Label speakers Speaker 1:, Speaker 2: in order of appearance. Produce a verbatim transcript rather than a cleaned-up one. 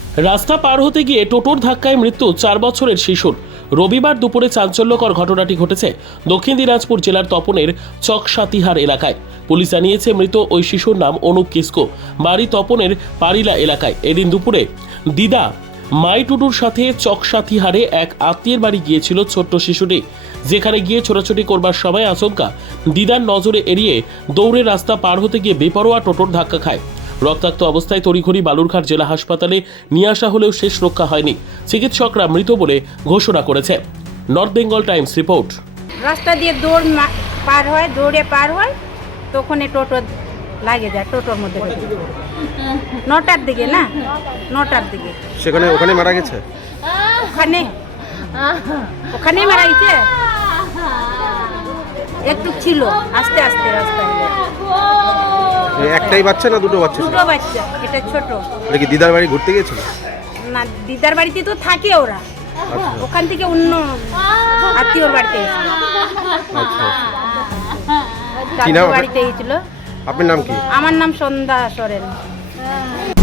Speaker 1: রাস্তা পার হতে গিয়ে টোটোর ধাক্কায় মৃত্যু চার বছরের শিশুর। রবিবার দুপুরে চাঞ্চল্যকর ঘটনাটি ঘটেছে দক্ষিণ দিনাজপুর জেলার তপনের চকসাতিহার এলাকায়। পুলিশ জানিয়েছে মৃত ওই শিশুর নাম অনুপ কিসকো, বাড়ি তপনের পারিলা এলাকায়। এদিন দুপুরে দিদা মাই টুডুর সাথে চকসাতিহারে এক আত্মীয়ের বাড়ি গিয়েছিল ছোট্ট শিশুটি। যেখানে গিয়ে ছোটাছুটি করবার সময় আচমকা দিদার নজরে এড়িয়ে দৌড়ে রাস্তা পার হতে গিয়ে বেপরোয়া টোটোর ধাক্কা খায়। রক্তাক্ত অবস্থায় তড়িঘড়ি বালুরঘাট জেলা হাসপাতালে নিয়ে আসা হলেও শেষ রক্ষা হয়নি। চিকিৎসকরা মৃত বলে ঘোষণা করেছে। North Bengal Times report.
Speaker 2: রাস্তা দিয়ে দৌড় মা- পার হয়, দৌড়ে পার হয়, তখন এই টোটো লাগে যায়, টোটোর মধ্যে ঢুকে। নটার দিকে না নটার দিকে
Speaker 3: সেখানে ওখানে মারা গেছে।
Speaker 2: ওখানে ওখানেই মারা গেছে। একটু ছিল আস্তে আস্তে রাস্তায়।
Speaker 3: এই একটাই বাচ্চা না দুটো বাচ্চা ছিল?
Speaker 2: দুটো বাচ্চা, এটা ছোট।
Speaker 3: এটা কি দিদার বাড়ি ঘুরতে গিয়েছিল?
Speaker 2: না, দিদার বাড়িতে তো থাকে ওরা,
Speaker 3: আচ্ছা
Speaker 2: ওখান থেকে অন্য আত্মীয়র বাড়িতে গেছিল।
Speaker 3: আচ্ছা কি নাম
Speaker 2: দাদুর
Speaker 3: আপনার?
Speaker 2: বাড়িতে গেছিল।
Speaker 3: আপনার নাম কি?
Speaker 2: আমার নাম সন্ধ্যা সরেন।